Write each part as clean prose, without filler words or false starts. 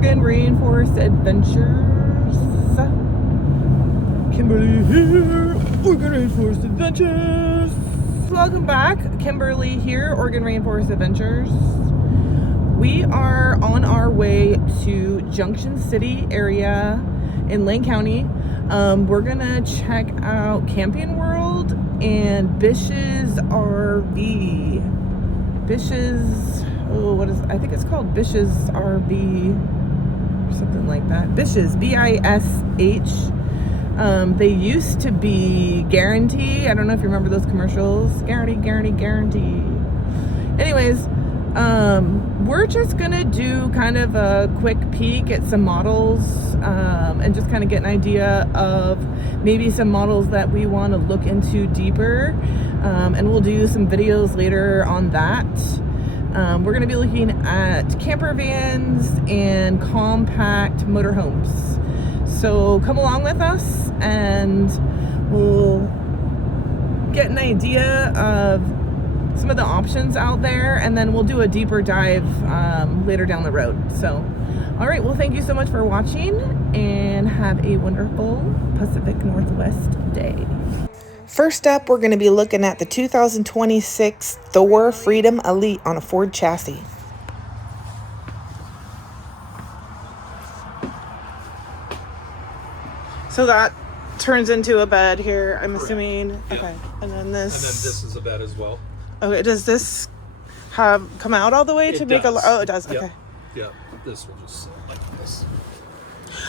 Oregon Rainforest Adventures. Kimberly here, Oregon Rainforest Adventures. Welcome back, Kimberly here, Oregon Rainforest Adventures. We are on our way to Junction City area in Lane County. We're gonna check out Camping World and Bish's RV. Bish's, I think it's called Bish's RV or something like that. Bish's, B-I-S-H. They used to be Guarantee. I don't know if you remember those commercials. Guarantee. Anyways, we're just gonna do kind of a quick peek at some models, and just kind of get an idea of maybe some models that we want to look into deeper, and we'll do some videos later on that. We're going to be looking at camper vans and compact motorhomes. So come along with us and we'll get an idea of some of the options out there, and then we'll do a deeper dive later down the road. So, all right, well, thank you so much for watching and have a wonderful Pacific Northwest day. First up, we're going to be looking at the 2026 Thor Freedom Elite on a Ford chassis. So that turns into a bed here, I'm assuming. Yeah. Okay, and then this. And then this is a bed as well. Okay, does this come out all the way to make a? Oh, it does. Yep. Okay. Yep. This will just sit like this.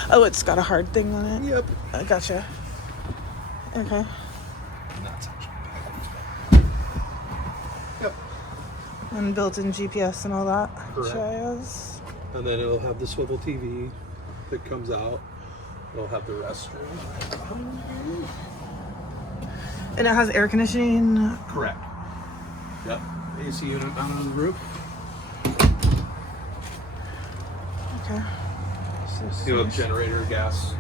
Oh, it's got a hard thing on it. Yep. I gotcha. Okay. And that's actually Yep. And built-in GPS and all that. Correct. Jazz. And then it'll have the swivel TV that comes out. It'll have the restroom. And it has air conditioning. Correct. Yep. AC unit down on the roof. Okay. You have generator gas.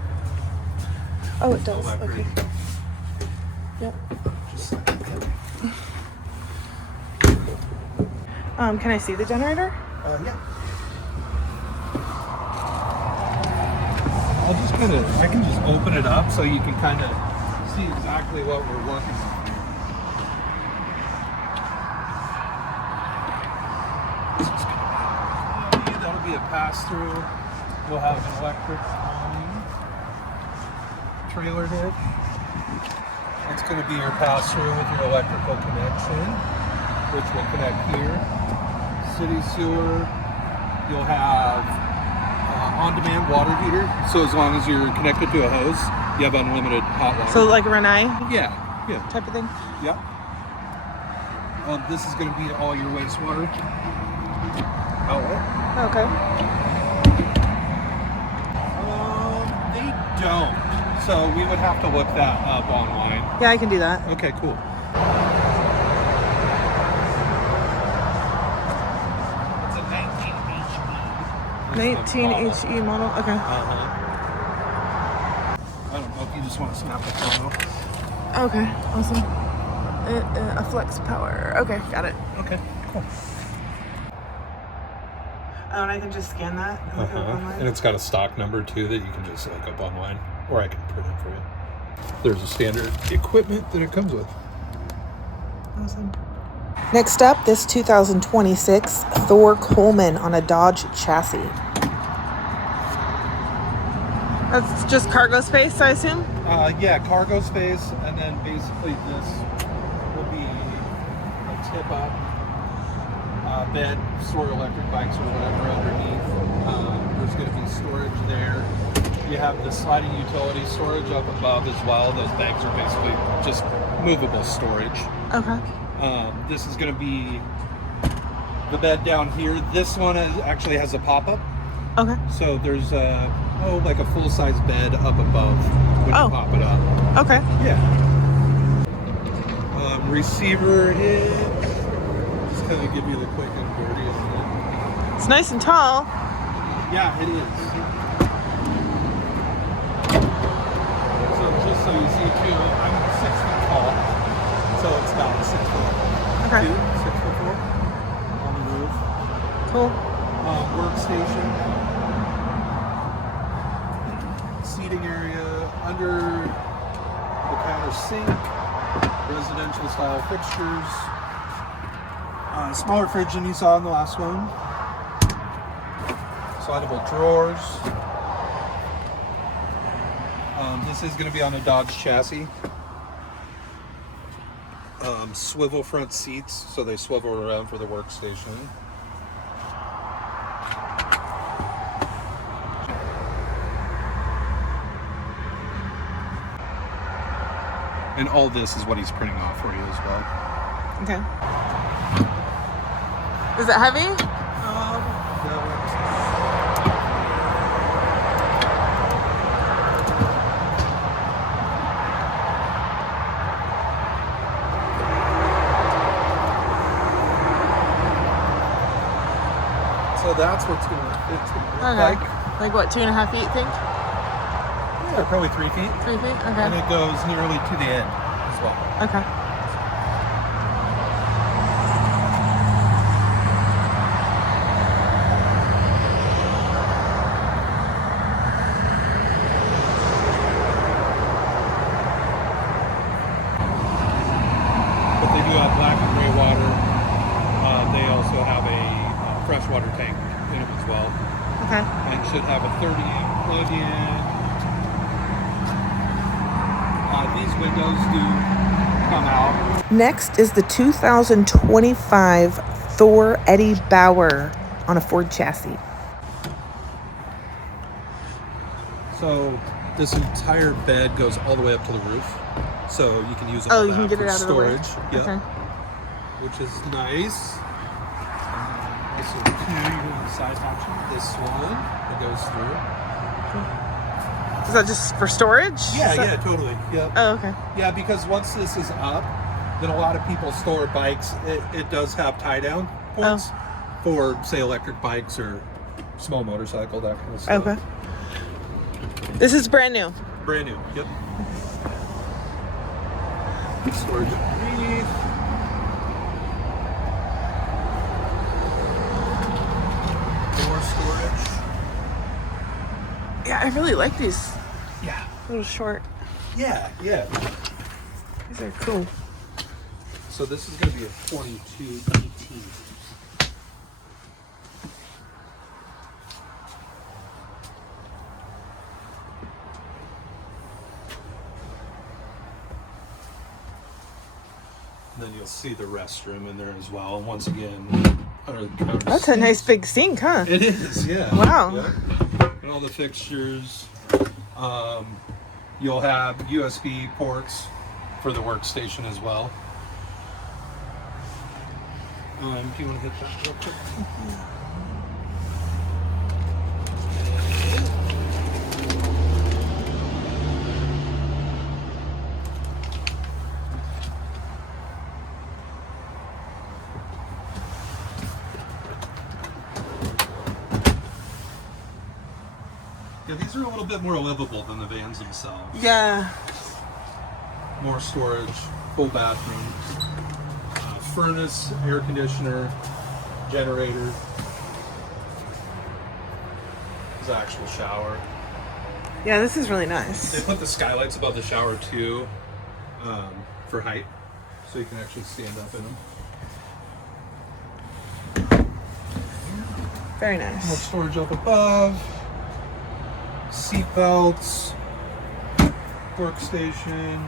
Oh, it does. All that Okay. pretty. Yep. Just like that. Can I see the generator? Yeah. I can just open it up so you can kind of see exactly what we're working on. That'll be a pass-through. We'll have an electric trailer hitch. That's going to be your pass-through with your electrical connection, which will connect here. City sewer. You'll have on-demand water heater, so as long as you're connected to a hose, you have unlimited hot water. So like Renee yeah type of thing? Yep. This is going to be all your wastewater outlet. Okay. They don't, so we would have to look that up online. Yeah, I can do that. Okay, cool. 19 HE model. Okay. I don't know if you just want to snap the photo. Okay. Awesome. A flex power. Okay, got it. Okay, cool. Oh, and I can just scan that and look it up online. And it's got a stock number too that you can just look up online, or I can print it for you. There's a standard equipment that it comes with. Awesome. Next up, this 2026 Thor Coleman on a Dodge chassis. That's just cargo space, I assume? Yeah, cargo space, and then basically this will be a tip-up bed, store electric bikes or whatever underneath. There's going to be storage there. You have the sliding utility storage up above as well. Those bags are basically just movable storage. Okay. This is going to be the bed down here. This one actually has a pop-up. Okay. So there's like a full-size bed up above when you pop it up. Okay. Yeah. Receiver hitch. Just kind of give you the quick and dirty on it. It's nice and tall. Yeah, it is. So just so you see too, I'm 6 feet tall. So it's about 6 foot. Okay. 6 foot 4 on the roof. Cool. Workstation. heater, the counter sink, residential style fixtures, smaller fridge than you saw in the last one, slidable drawers. This is going to be on a Dodge chassis. Swivel front seats, so they swivel around for the workstation. And all this is what he's printing off for you as well. Okay. Is it heavy? So that's what's going to look like. Like what, 2.5 feet, think? Yeah, probably 3 feet. 3 feet? Okay. And it goes nearly to the end as well. Okay. But they do have black and gray water. They also have a freshwater tank in them as well. Okay. And should have a 30-amp plug-in. These windows do come out. Next is the 2025 Thor Eddie Bauer on a Ford chassis. So this entire bed goes all the way up to the roof. So you can use all you can that get for it out of the way. storage. Yep. Okay. Which is nice. Also, two size option. This one that goes through. Is that just for storage? Yeah, totally. Yep. Oh, okay. Yeah, because once this is up, then a lot of people store bikes. It does have tie-down points for, say, electric bikes or small motorcycle, that kind of stuff. Okay. This is brand new. Brand new. Yep. Storage underneath. More storage. Yeah, I really like these. Yeah. Little short. Yeah. These are cool. So this is going to be a 2218. And then you'll see the restroom in there as well. And once again, under the counter That's a nice big sink, huh? It is, yeah. Wow. Yeah. And all the fixtures. You'll have USB ports for the workstation as well. Do you want to hit that real quick? Yeah, these are a little bit more livable than the vans themselves. Yeah. More storage, full bathroom, furnace, air conditioner, generator. There's an actual shower. Yeah, this is really They nice. put the skylights above the shower too, for height, so you can actually stand up in them. Very More nice. storage up above. Seat belts, workstation.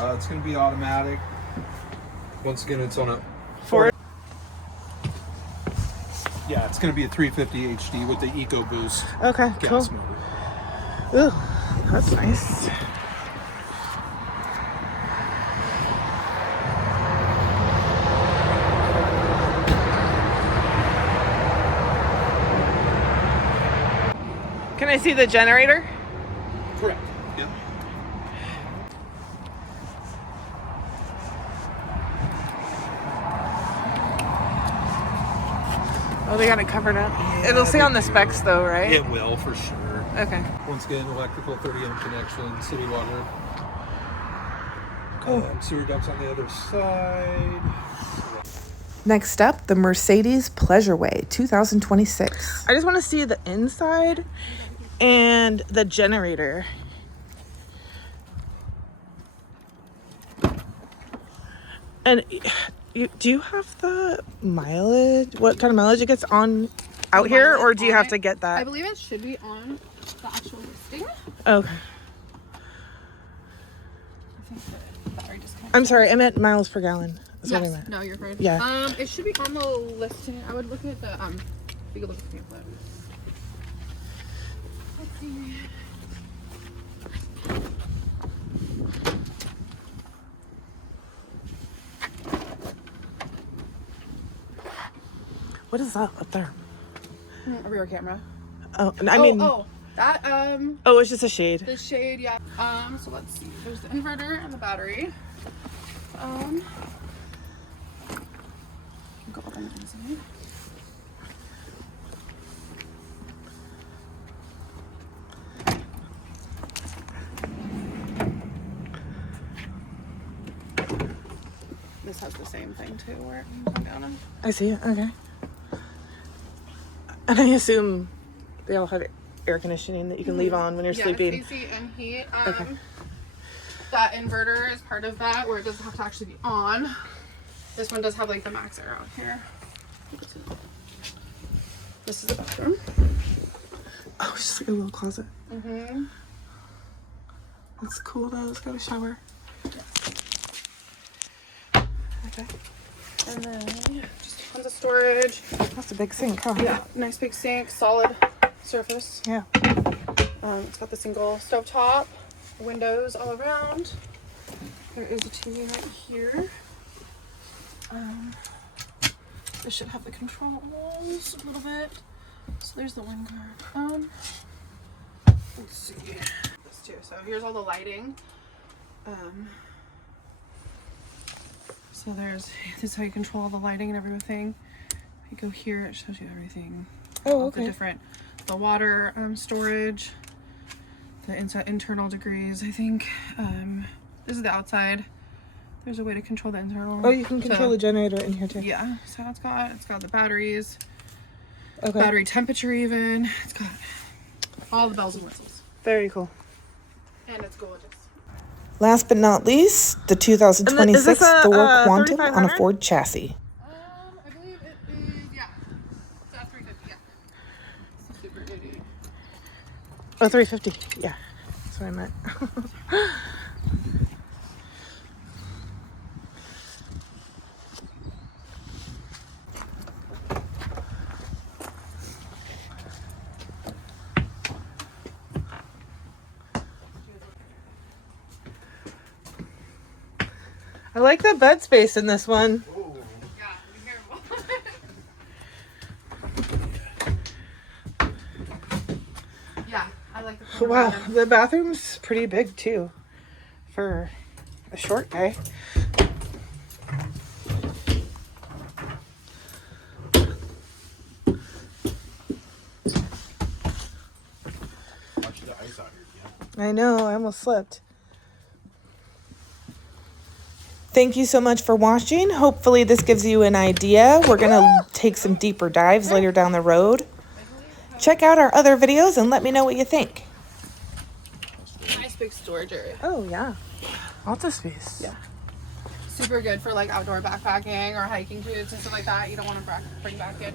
It's going to be automatic. Once again, it's on a Ford. Yeah, it's going to be a 350 HD with the EcoBoost Okay, cool. gas motor. Ooh, that's nice. Can I see the generator? Correct. Yep. Oh, they got it covered up. Yeah, It'll say they on the do. specs though, right? It will for sure. Okay. Once again, electrical 30-amp connection, city water. Cool. Sewer ducts on the other side. Next up, the Mercedes Pleasureway 2026. I just want to see the inside and the generator. And do you have the mileage? What kind of mileage it gets on out here, or do you have to get that? I believe it should be on the actual listing. Okay. I think the battery disconnect. I'm sorry, I meant miles per gallon. That's what I Yes. meant. No, you're fine. Yeah. It should be on the listing. I would look at the you could look at the pamphlet. Let's see. What is that up there? A rear camera. Oh, I mean, That oh, it's just a shade. the shade, yeah. So let's see. There's the inverter and the battery. Go up on the inside. This has the same thing too, where it can come down and I see it. Okay. And I assume they all have air conditioning that you can leave on when you're sleeping. It's AC and heat. Okay. That inverter is part of that, where it doesn't have to actually be on. This one does have like the max air out here. This is the bathroom. Oh, it's just like a little closet. Mm-hmm. That's cool though. It's got a shower. Okay. And then just tons of storage. That's a big sink, huh? Yeah, nice big sink, solid surface. Yeah. It's got the single stovetop, windows all around. There is a TV right here. This should have the controls a little bit. So there's the wind guard. Let's see. This too. So here's all the lighting. So this is how you control all the lighting and everything. If you go here, it shows you everything. Oh, All okay. the different, the water storage, the internal degrees. I think this is the outside. There's a way to control the internal. Oh, you can control the generator in here too. Yeah. So it's got the batteries, Okay. battery temperature even. It's got all the bells and whistles, Very cool. and it's gorgeous. Last but not least, the 2026 Is this a, Thor Quantum on a 3500? Ford chassis. I believe it is, yeah. It's at 350, yeah. It's a Super Duty. Oh, 350. Yeah. That's what I meant. I like the bed space in this one. Yeah, be careful. Yeah, I like the corner Wow, bed. the bathroom's pretty big too for a short guy. Watch the ice out here, I know, I almost slipped. Thank you so much for watching. Hopefully this gives you an idea. We're going to take some deeper dives later down the road. Check out our other videos and let me know what you think. Nice big storage area. Oh yeah, lots of space. Yeah. Super good for like outdoor backpacking or hiking boots and stuff like that. You don't want to bring back in